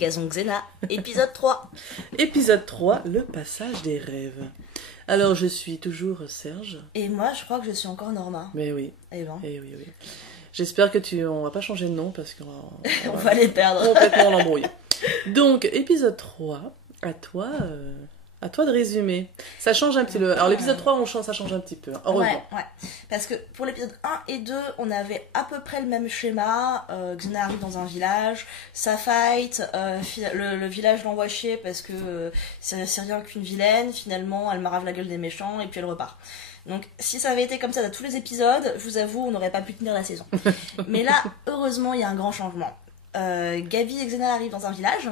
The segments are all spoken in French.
Gazon Xena, épisode 3. Épisode 3, le passage des rêves. Alors, je suis toujours Serge. Et moi, je crois que je suis encore Norma. Mais oui. Eh ben. Eh oui, oui. J'espère que on va pas changer de nom parce qu'on On va les perdre. complètement l'embrouiller. Donc, épisode 3, à toi de résumer. Ça change un petit peu. Alors, l'épisode 3, ça change un petit peu. Heureusement. Ouais. Parce que pour l'épisode 1 et 2, on avait à peu près le même schéma. Xena arrive dans un village, ça fight, le village l'envoie chier parce que c'est rien qu'une vilaine. Finalement, elle marave la gueule des méchants et puis elle repart. Donc, si ça avait été comme ça dans tous les épisodes, je vous avoue, on n'aurait pas pu tenir la saison. Mais là, heureusement, il y a un grand changement. Gabi et Xena arrivent dans un village.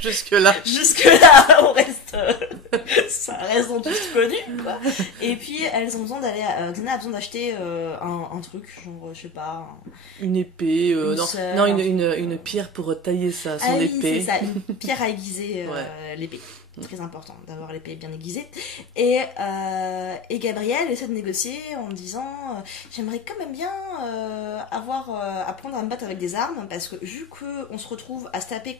Jusque-là, on reste. Ça reste dans tout connu, quoi. Et puis, elles ont besoin d'aller. Xena a besoin d'acheter un truc, genre, je sais pas. une épée, sœur. une pierre pour tailler son épée. C'est ça, une pierre à aiguiser l'épée. Très important d'avoir l'épée bien aiguisée. Et Gabrielle essaie de négocier en me disant j'aimerais quand même bien apprendre à me battre avec des armes, parce que vu qu'on se retrouve à taper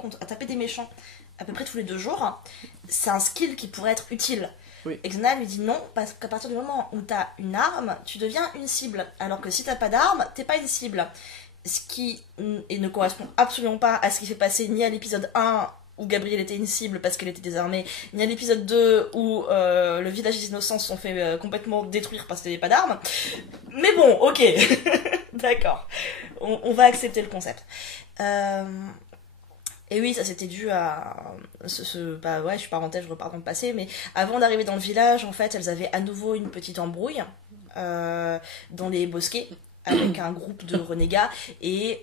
des méchants à peu près tous les 2 jours, c'est un skill qui pourrait être utile. Oui. Et Xena lui dit non, parce qu'à partir du moment où t'as une arme, tu deviens une cible. Alors que si t'as pas d'arme, t'es pas une cible. Ce qui ne correspond absolument pas à ce qui fait passer ni à l'épisode 1 où Gabrielle était une cible parce qu'elle était désarmée, ni à l'épisode 2 où le village des innocents se sont fait complètement détruire parce qu'il n'y avait pas d'armes. Mais bon, ok, d'accord, on va accepter le concept. Et oui, ça c'était dû à bah ouais, je repars dans le passé, mais avant d'arriver dans le village, en fait, elles avaient à nouveau une petite embrouille dans les bosquets avec un groupe de renégats, et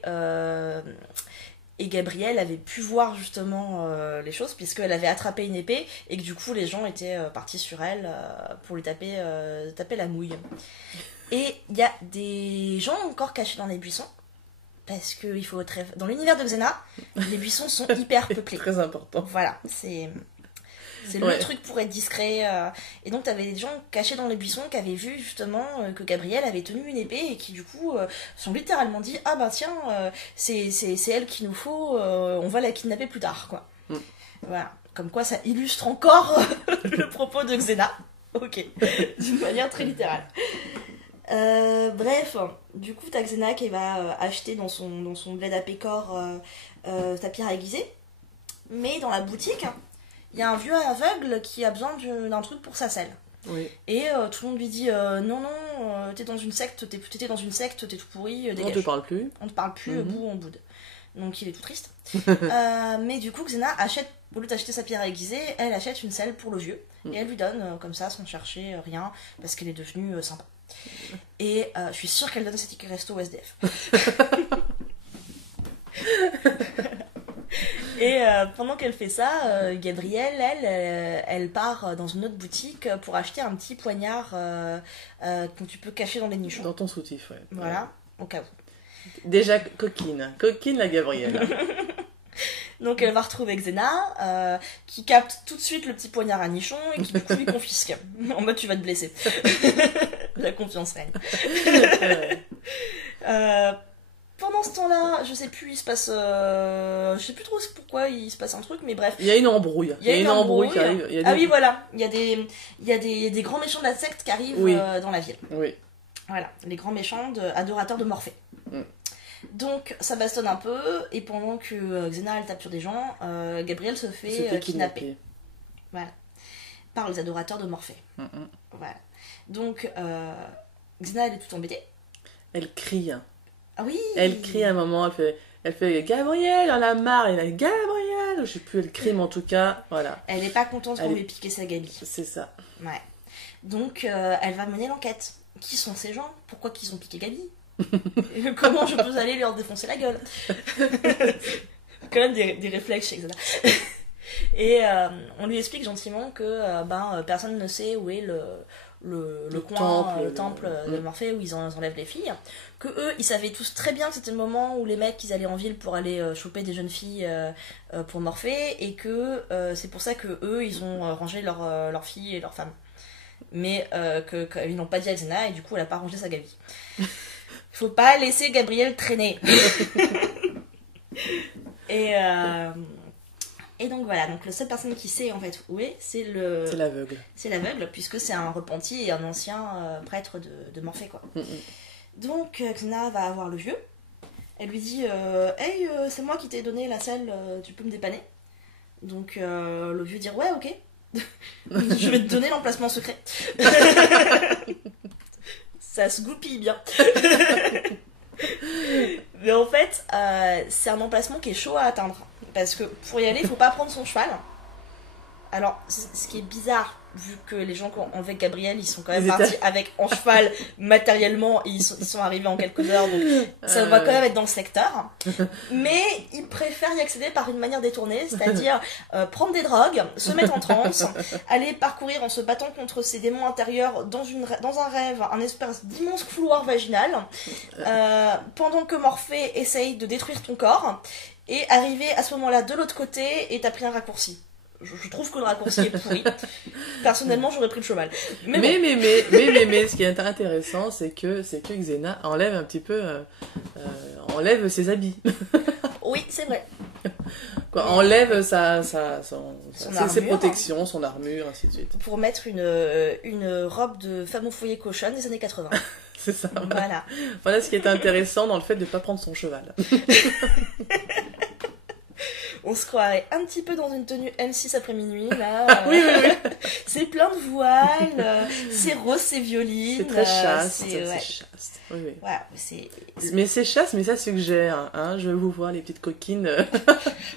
Gabrielle avait pu voir justement les choses, puisqu'elle avait attrapé une épée et que du coup les gens étaient partis sur elle pour lui taper la mouille. Et il y a des gens encore cachés dans les buissons, parce que dans l'univers de Xena, les buissons sont hyper peuplés. Très important. Voilà, c'est le truc pour être discret. Et donc t'avais des gens cachés dans les buissons qui avaient vu justement que Gabrielle avait tenu une épée, et qui du coup sont littéralement dit ah bah tiens, c'est elle qu'il nous faut, on va la kidnapper plus tard, quoi. Voilà, comme quoi ça illustre encore le propos de Xena. Ok, d'une manière très littérale. Bref, du coup t'as Xena qui va acheter dans son bled à pécor sa pierre aiguisée, mais dans la boutique il y a un vieux aveugle qui a besoin d'un truc pour sa selle. Oui. Et tout le monde lui dit non, t'es dans une secte, t'étais dans une secte, t'es tout pourri, dégage. On te parle plus. On te parle plus, bout on boude. Donc il est tout triste. Mais du coup, Xena achète, au lieu d'acheter sa pierre aiguisée, elle achète une selle pour le vieux. Et elle lui donne comme ça, sans chercher rien, parce qu'elle est devenue sympa. Et je suis sûre qu'elle donne ses tickets resto au SDF. Et pendant qu'elle fait ça, Gabrielle, elle part dans une autre boutique pour acheter un petit poignard que tu peux cacher dans les nichons. Dans ton soutif, ouais. Voilà, au cas où. Déjà coquine la Gabrielle. Donc elle va retrouver Xena, qui capte tout de suite le petit poignard à nichon et qui du coup lui confisque. En mode tu vas te blesser. La confiance règne. Pendant ce temps-là, je sais plus, il se passe. Je sais plus trop pourquoi il se passe un truc, mais bref. Il y a une embrouille. Il y a une embrouille qui arrive. Oui, voilà. Il y a des grands méchants de la secte qui arrivent dans la ville. Oui. Voilà, les grands méchants adorateurs de Morphée. Donc ça bastonne un peu, et pendant que Xena elle tape sur des gens, Gabrielle se fait kidnapper. Voilà. Par les adorateurs de Morphée. Voilà. Donc Xena elle est toute embêtée. Elle crie. Ah oui. Elle crie à un moment, elle fait Gabrielle, on a marre, elle a Gabrielle, je sais plus, elle crie, mais en tout cas, voilà. Elle est pas contente qu'on lui ait piqué sa Gabi. C'est ça. Ouais. Donc elle va mener l'enquête. Qui sont ces gens? Pourquoi qu'ils ont piqué Gabi? Comment je peux aller leur défoncer la gueule? Quand même des réflexes chez Xena. Et on lui explique gentiment que personne ne sait où est le coin, le temple de Morphée où ils enlèvent les filles. Que eux, ils savaient tous très bien que c'était le moment où les mecs ils allaient en ville pour aller choper des jeunes filles pour Morphée, et que c'est pour ça que eux ils ont rangé leurs filles et leurs femmes. Mais qu'ils n'ont pas dit à Xena, et du coup elle a pas rangé sa Gabi. Faut pas laisser Gabrielle traîner. Et donc voilà, donc la seule personne qui sait en fait où est, c'est l'aveugle. C'est l'aveugle, puisque c'est un repenti et un ancien prêtre de Morphée, quoi. Donc Xena va voir le vieux. Elle lui dit hey, c'est moi qui t'ai donné la selle, tu peux me dépanner? Donc le vieux dit ouais, ok. Je vais te donner l'emplacement secret. Ça se goupille bien. Mais en fait, c'est un emplacement qui est chaud à atteindre. Parce que pour y aller, il faut pas prendre son cheval. Alors, ce qui est bizarre, vu que les gens qui ont enlevé Gabriel, ils sont quand même partis avec en cheval matériellement, et ils sont arrivés en quelques heures, donc ça va quand même être dans le secteur. Mais ils préfèrent y accéder par une manière détournée, c'est-à-dire prendre des drogues, se mettre en transe, aller parcourir en se battant contre ses démons intérieurs dans un rêve, un espèce d'immense couloir vaginal, pendant que Morphée essaye de détruire ton corps, et arriver à ce moment-là de l'autre côté, et t'as pris un raccourci. Je trouve que le raccourci est pourri. Personnellement, j'aurais pris le cheval. Mais, ce qui est intéressant, c'est que Xena enlève un petit peu, enlève ses habits. Oui, c'est vrai. Quoi, enlève ses protections, son armure, ainsi de suite. Pour mettre une robe de femme au foyer cochonne des années 80. C'est ça. Voilà. Voilà ce qui est intéressant dans le fait de ne pas prendre son cheval. On se croirait un petit peu dans une tenue M6 après minuit, là. Oui. C'est plein de voiles, c'est rose, c'est violine. C'est très chaste, c'est chaste. Oui. Voilà, mais c'est chaste, mais ça suggère, hein. Je vais vous voir, les petites coquines.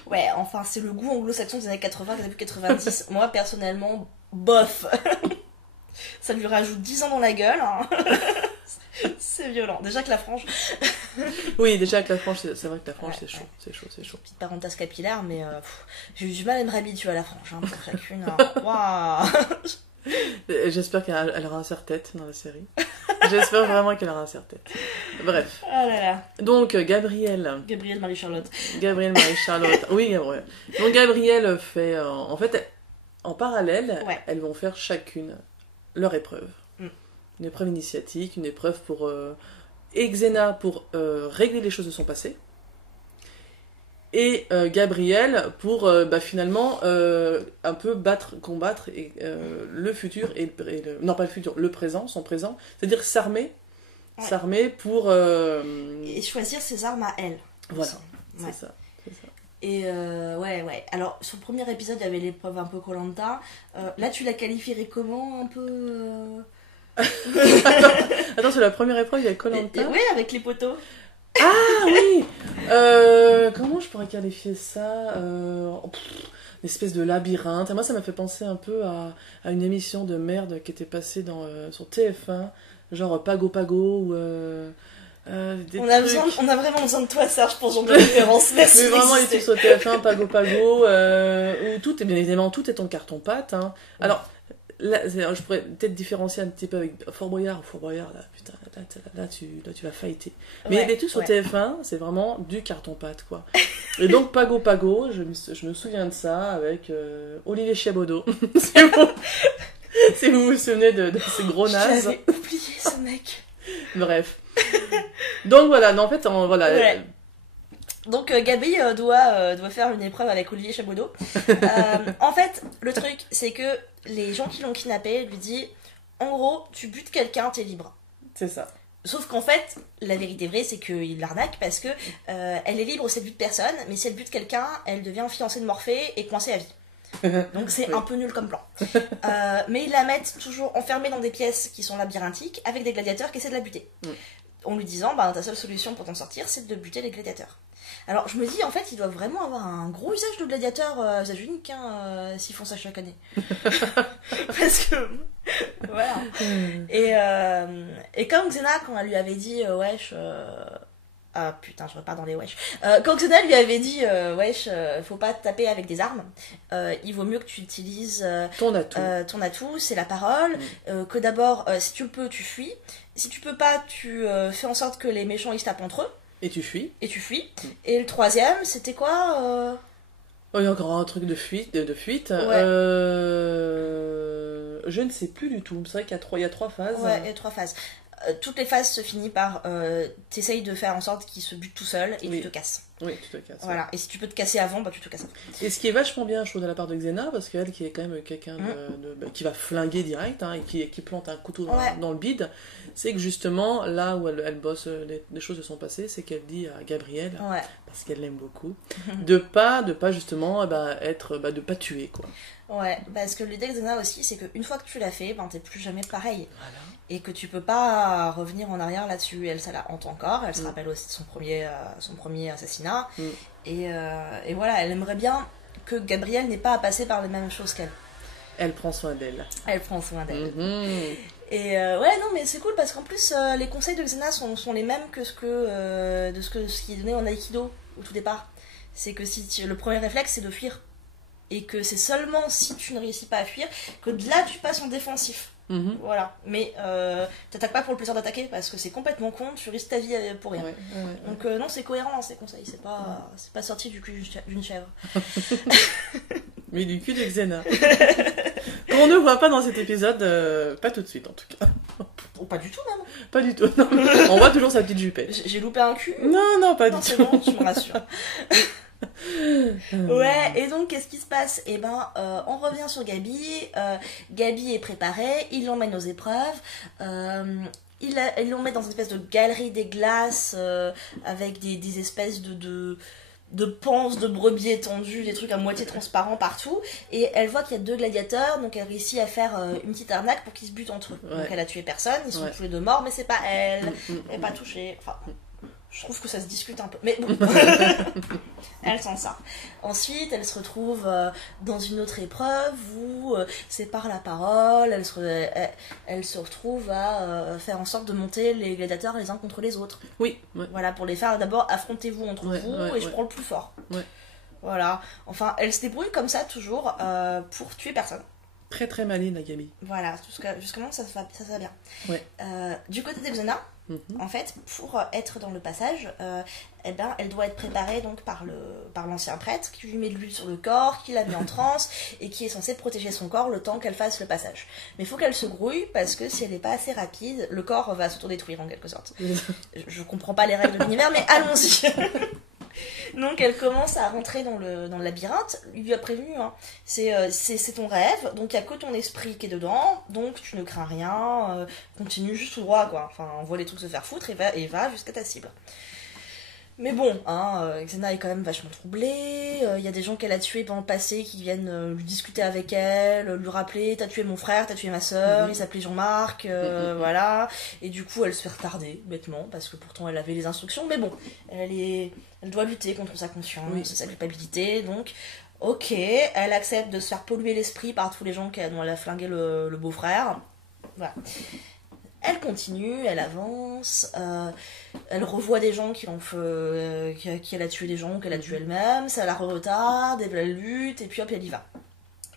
Ouais, enfin, c'est le goût anglo-saxon des années 80, des années 90. Moi, personnellement, bof. Ça lui rajoute 10 ans dans la gueule. Hein. C'est violent. Déjà que la frange... Oui, déjà que la frange, c'est vrai que la frange, c'est chaud. C'est chaud. Petite parenthèse capillaire, mais j'ai eu du mal à me réhabituer à la frange, hein, pour chacune. Waouh. J'espère qu'elle aura un serre-tête dans la série. J'espère vraiment qu'elle aura un serre-tête. Bref. Ah là là. Donc, Gabrielle Marie-Charlotte. Gabrielle Marie-Charlotte. Oui, Gabrielle. Donc, Gabrielle fait... en fait, en parallèle, elles vont faire chacune leur épreuve. Une épreuve initiatique, une épreuve pour... Xena pour régler les choses de son passé. Et Gabrielle pour finalement un peu combattre le futur non pas le futur, le présent, son présent, c'est-à-dire s'armer pour et choisir ses armes à elle. Voilà, c'est ça. Et ouais. Alors sur le premier épisode, il y avait l'épreuve un peu Koh-Lanta. Là, tu la qualifierais comment, un peu Attends, c'est la première épreuve, il y a Koh-Lanta. Oui, avec les poteaux. Ah oui. Comment je pourrais qualifier ça, une espèce de labyrinthe. Moi, ça m'a fait penser un peu à une émission de merde qui était passée sur TF1, genre Pago Pago ou... on a vraiment besoin de toi, Serge, pour ce genre de référence. Merci. Mais vraiment, les trucs sur TF1, Pago Pago, où tout est bien évidemment, tout est en carton-pâte. Hein. Alors, là, je pourrais peut-être différencier un petit peu avec Fort Boyard, là, putain, là, tu vas fighter. Mais les trucs sur TF1, c'est vraiment du carton-pâte, quoi. Et donc, Pago Pago, je me souviens de ça avec Olivier Chiabodo. Si vous vous souvenez de ces gros nazes. J'avais oublié ce mec. Bref. Donc voilà, en fait, voilà. Ouais. Donc Gabi doit faire une épreuve avec Olivier Chabodeau. En fait, le truc, c'est que les gens qui l'ont kidnappé lui disent, en gros, tu butes quelqu'un, t'es libre. C'est ça. Sauf qu'en fait, la vérité vraie, c'est qu'il l'arnaque parce que elle est libre si elle bute personne, mais si elle bute quelqu'un, elle devient fiancée de Morphée et coincée à vie. Donc c'est un peu nul comme plan. Mais ils la mettent toujours enfermée dans des pièces qui sont labyrinthiques avec des gladiateurs qui essaient de la buter. En lui disant, ta seule solution pour t'en sortir, c'est de buter les gladiateurs. Alors je me dis, en fait, ils doivent vraiment avoir un gros usage de gladiateurs à usage unique, s'ils font ça chaque année. Parce que... voilà. Et comme Xena, quand elle lui avait dit, wesh... Ah putain, je repars dans les wesh. Quand Xena lui avait dit, wesh, faut pas te taper avec des armes, il vaut mieux que tu utilises ton atout. Ton atout, c'est la parole. Que d'abord, si tu le peux, tu fuis. Si tu peux pas, tu fais en sorte que les méchants ils se tapent entre eux. Et tu fuis. Et le troisième, c'était quoi il y a encore un truc de fuite. Je ne sais plus du tout. C'est vrai qu'il y a trois phases. Ouais, il y a 3 phases. Toutes les phases se finissent par t'essayes de faire en sorte qu'il se bute tout seul et tu te casses. Oui, tu te casses. Voilà, et si tu peux te casser avant, bah tu te casses avant. Et ce qui est vachement bien, je trouve, de la part de Xena, parce qu'elle qui est quand même quelqu'un qui va flinguer direct, hein, et qui plante un couteau dans le bide, c'est que justement, là où elle bosse des choses de son passé, c'est qu'elle dit à Gabriel, parce qu'elle l'aime beaucoup, de pas justement de pas tuer, quoi. Ouais, parce que l'idée de Xena aussi, c'est qu'une fois que tu l'as fait, ben t'es plus jamais pareil. Voilà. Et que tu peux pas revenir en arrière là-dessus. Elle, ça la hante encore, elle se rappelle aussi de son premier assassinat. Et voilà, elle aimerait bien que Gabriel n'ait pas à passer par les mêmes choses qu'elle. Elle prend soin d'elle. Elle prend soin d'elle. Et ouais, non, mais c'est cool parce qu'en plus, les conseils de Xena sont les mêmes que ce qui est donné en Aikido au tout départ. C'est que le premier réflexe, c'est de fuir. Et que c'est seulement si tu ne réussis pas à fuir que de là, tu passes en défensif. Voilà. Mais t'attaques pas pour le plaisir d'attaquer parce que c'est complètement con, tu risques ta vie pour rien. Donc non, c'est cohérent, ces conseils. C'est pas sorti du cul d'une chèvre. Mais du cul de Xena. Qu'on ne voit pas dans cet épisode, pas tout de suite en tout cas. Ou pas du tout même. Pas du tout, non. On voit toujours sa petite jupette. J'ai loupé un cul. Non, pas du tout. C'est bon, je me rassure. Ouais, et donc qu'est-ce qui se passe? Eh ben, on revient sur Gabi. Gabi est préparée, il l'emmène aux épreuves. Il l'emmène dans une espèce de galerie des glaces avec des espèces de panses de brebis étendues, des trucs à moitié transparents partout, et elle voit qu'il y a 2 gladiateurs, donc elle réussit à faire une petite arnaque pour qu'ils se butent entre eux. Donc elle a tué personne, ils sont tous les deux morts, mais c'est pas elle, elle est pas touchée. Enfin, je trouve que ça se discute un peu, mais bon. Elle s'en sort. Ensuite, elle se retrouve dans une autre épreuve où c'est par la parole, elle se retrouve à faire en sorte de monter les gladiateurs les uns contre les autres. Oui. Voilà, pour les faire d'abord, affrontez-vous entre vous et je prends le plus fort. Voilà, enfin, elle se débrouille comme ça toujours pour tuer personne. Très très maligne la Gabi. Voilà, jusqu'à maintenant ça va bien. Du côté de Xena, en fait, pour être dans le passage, elle doit être préparée donc par l'ancien prêtre qui lui met de l'huile sur le corps, qui la met en transe et qui est censé protéger son corps le temps qu'elle fasse le passage. Mais il faut qu'elle se grouille parce que si elle n'est pas assez rapide, le corps va s'autodétruire en quelque sorte. Je comprends pas les règles de l'univers, mais allons-y. Donc elle commence à rentrer dans le labyrinthe. Il lui a prévenu, hein. C'est ton rêve, donc il n'y a que ton esprit qui est dedans, donc tu ne crains rien, continue juste tout droit, quoi. Enfin, on voit les trucs se faire foutre et va jusqu'à ta cible. Mais bon, hein, Xena est quand même vachement troublée, il y a des gens qu'elle a tués pendant le passé qui viennent lui discuter avec elle, lui rappeler « t'as tué mon frère, t'as tué ma soeur, il s'appelait Jean-Marc, voilà ». Et du coup, elle se fait retarder, bêtement, parce que pourtant elle avait les instructions, mais bon, elle doit lutter contre sa conscience, sa culpabilité, donc ok, elle accepte de se faire polluer l'esprit par tous les gens dont elle a flingué le beau-frère, voilà. Elle continue, elle avance, elle revoit des gens qu'elle a tué des gens qu'elle a tué elle-même, ça la retarde, elle lutte, et puis hop, elle y va.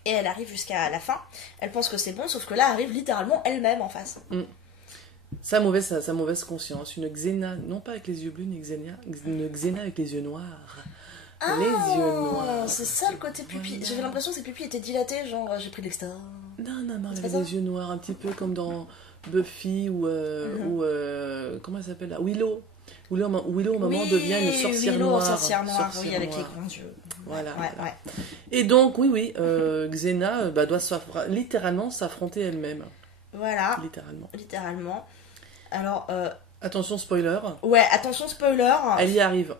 Et elle arrive jusqu'à la fin, elle pense que c'est bon, sauf que là arrive littéralement elle-même en face. Sa mauvaise conscience, une Xena, non pas avec les yeux bleus, une Xena avec les yeux noirs. Ah, les yeux noirs. C'est ça le côté pupille. Voilà. J'avais l'impression que ses pupilles étaient dilatées, genre j'ai pris de l'extra. Non, elle avait les yeux noirs, un petit peu comme dans Buffy ou comment elle s'appelle là, Willow. Willow au moment devient une sorcière noire. Oui, avec les grands yeux. Voilà. Ouais. Et donc, Xena doit littéralement s'affronter elle-même. Voilà. Littéralement. Alors. Attention, spoiler. Ouais, attention, spoiler. Elle y arrive.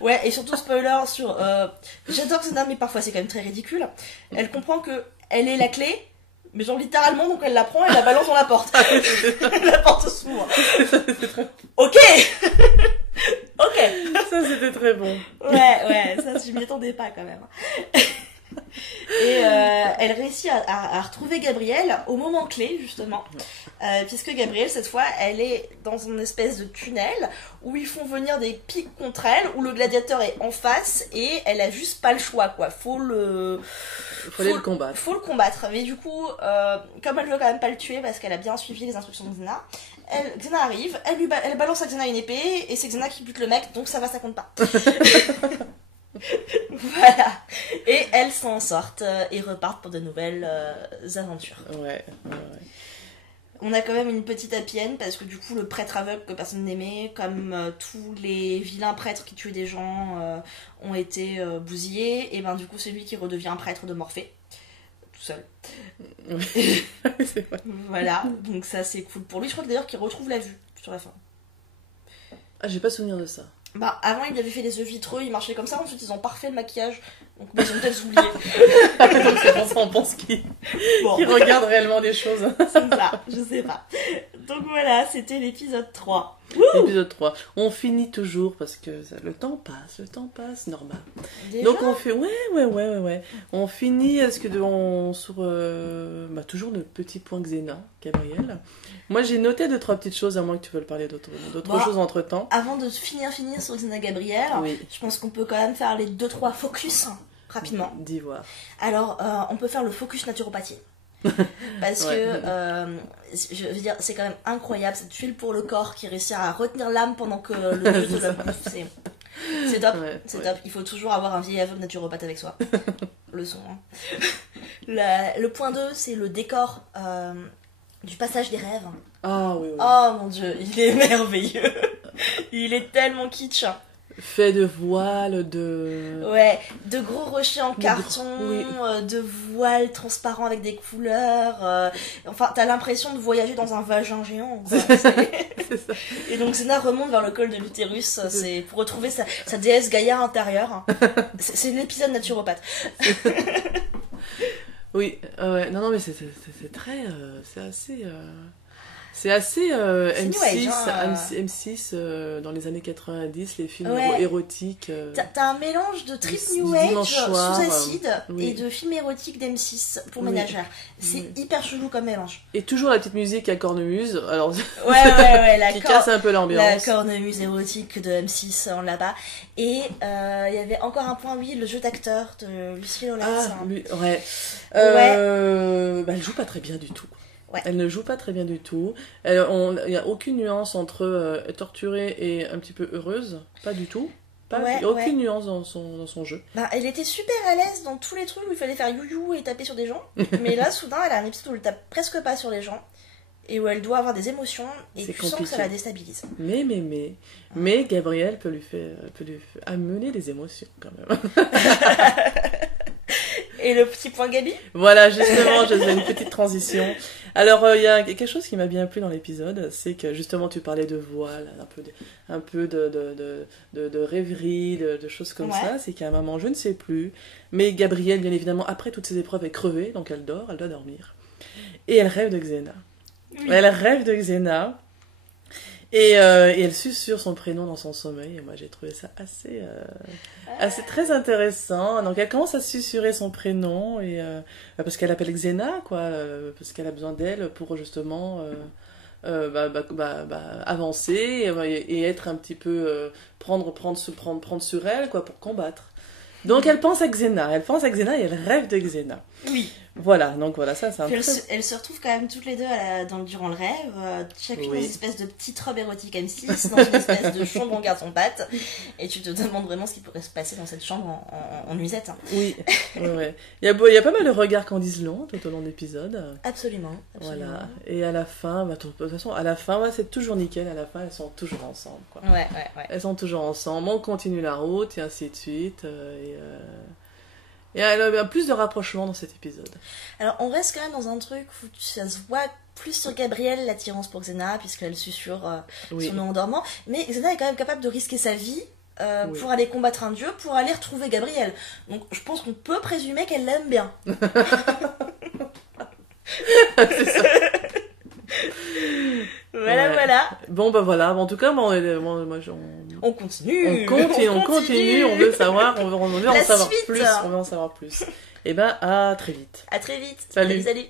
Ouais, et surtout, spoiler sur. J'adore Xena, mais parfois c'est quand même très ridicule. Elle comprend que elle est la clé. Mais genre littéralement, donc elle la prend et la balance dans la porte. La porte s'ouvre. Ok. Ok. Ça c'était très bon. Ouais, ça je m'y attendais pas quand même. Et elle réussit à retrouver Gabrielle au moment clé justement, puisque Gabrielle cette fois elle est dans une espèce de tunnel où ils font venir des pics contre elle, où le gladiateur est en face et elle a juste pas le choix quoi, faut le combattre. Mais du coup comme elle veut quand même pas le tuer parce qu'elle a bien suivi les instructions de Xena, Xena arrive, elle balance à Xena une épée et c'est Xena qui bute le mec, donc ça compte pas. Voilà, et elles s'en sortent et repartent pour de nouvelles aventures. Ouais. on a quand même une petite happy end parce que du coup le prêtre aveugle que personne n'aimait, comme tous les vilains prêtres qui tuaient des gens ont été bousillés, et ben du coup c'est lui qui redevient un prêtre de Morphée, tout seul. Oui. C'est vrai. Voilà, donc ça c'est cool pour lui. Je crois que d'ailleurs qu'il retrouve la vue sur la fin. Ah, j'ai pas souvenir de ça. Bah avant il avait fait les œufs vitreux, il marchait comme ça, ensuite ils ont parfait le maquillage, donc bah, ils ont peut-être oublié. Donc c'est pour ça qu'on pense qu'il regarde réellement des choses. C'est ça, je sais pas. Donc voilà, c'était l'épisode 3. L'épisode 3. On finit toujours parce que le temps passe, normal. Déjà Donc on fait, ouais. On finit, sur toujours le petit point Xena, Gabriel. Moi j'ai noté 2-3 petites choses, à moins que tu veuilles parler d'autres choses entre temps. Avant de finir sur Xena Gabriel, Oui. je pense qu'on peut quand même faire les 2-3 focus rapidement. D'y voir. Alors, on peut faire le focus naturopathie. Parce que, je veux dire, c'est quand même incroyable cette huile pour le corps qui réussit à retenir l'âme pendant que le dieu te la bouffe. C'est top, top. Il faut toujours avoir un vieil aveugle naturopathe avec soi. Leçon. Hein. Le point 2, c'est le décor du passage des rêves. Ah oui. Oh mon dieu, il est merveilleux. Il est tellement kitsch. Fait de voiles, Ouais, de gros rochers en carton, de voiles transparents avec des couleurs. Enfin, t'as l'impression de voyager dans un vagin géant. C'est ça. Et donc Xena remonte vers le col de l'utérus, c'est pour retrouver sa déesse Gaïa intérieure. C'est l'épisode naturopathe. Oui, non, mais c'est très... c'est assez M6, M6 dans les années 90, les films érotiques. T'as un mélange de trip New Age sous acide et de films érotiques d'M6 pour ménagères. C'est hyper chelou comme mélange. Et toujours la petite musique à cornemuse, alors la qui casse un peu l'ambiance. La cornemuse érotique de M6, on l'a pas. Et il y avait encore un point, le jeu d'acteur de Lucie Lolas. Elle joue pas très bien du tout. Ouais. Elle ne joue pas très bien du tout. Il n'y a aucune nuance entre torturée et un petit peu heureuse. Pas du tout. Il n'y a aucune nuance dans son jeu. Elle était super à l'aise dans tous les trucs où il fallait faire you-you et taper sur des gens. Mais là, soudain, elle a un épisode où elle tape presque pas sur les gens. Et où elle doit avoir des émotions. Et tu sens que ça la déstabilise. Mais Gabriel peut lui amener des émotions quand même. Et le petit point Gabi ? Voilà, justement, je faisais une petite transition. Alors, il y a quelque chose qui m'a bien plu dans l'épisode, c'est que justement tu parlais de voile, un peu de rêverie, de choses comme ça. C'est qu'à un moment, je ne sais plus, mais Gabrielle, bien évidemment, après toutes ces épreuves, est crevée, donc elle doit dormir. Et elle rêve de Xena. Oui. Elle rêve de Xena. Et elle susurre son prénom dans son sommeil. Et moi, j'ai trouvé ça assez très intéressant. Donc, elle commence à susurrer son prénom parce qu'elle appelle Xena, quoi, parce qu'elle a besoin d'elle pour justement avancer et être un petit peu prendre sur elle, quoi, pour combattre. Donc, elle pense à Xena. Et elle rêve de Xena. Oui. Voilà, ça c'est un peu... Elles se retrouvent quand même toutes les deux durant le rêve, chacune dans une espèce de petite robe érotique M6, dans une espèce de chambre en garçon-pâte, et tu te demandes vraiment ce qui pourrait se passer dans cette chambre en nuisette. Hein. Oui, ouais. Il y a pas mal de regards qu'en disent long tout au long de l'épisode. Absolument. Voilà. Et à la fin, de toute façon, c'est toujours nickel, à la fin elles sont toujours ensemble. Quoi. Ouais. Elles sont toujours ensemble, on continue la route, et ainsi de suite, Et il y a plus de rapprochement dans cet épisode. Alors, on reste quand même dans un truc où ça se voit plus sur Gabrielle, l'attirance pour Xena, puisqu'elle susurre son nom en dormant. Mais Xena est quand même capable de risquer sa vie pour aller combattre un dieu, pour aller retrouver Gabrielle. Donc, je pense qu'on peut présumer qu'elle l'aime bien. C'est ça. Voilà. Bon, voilà. En tout cas, on continue. On veut savoir. On veut en savoir plus. On veut en savoir plus. Et à très vite. À très vite. Salut. Salut.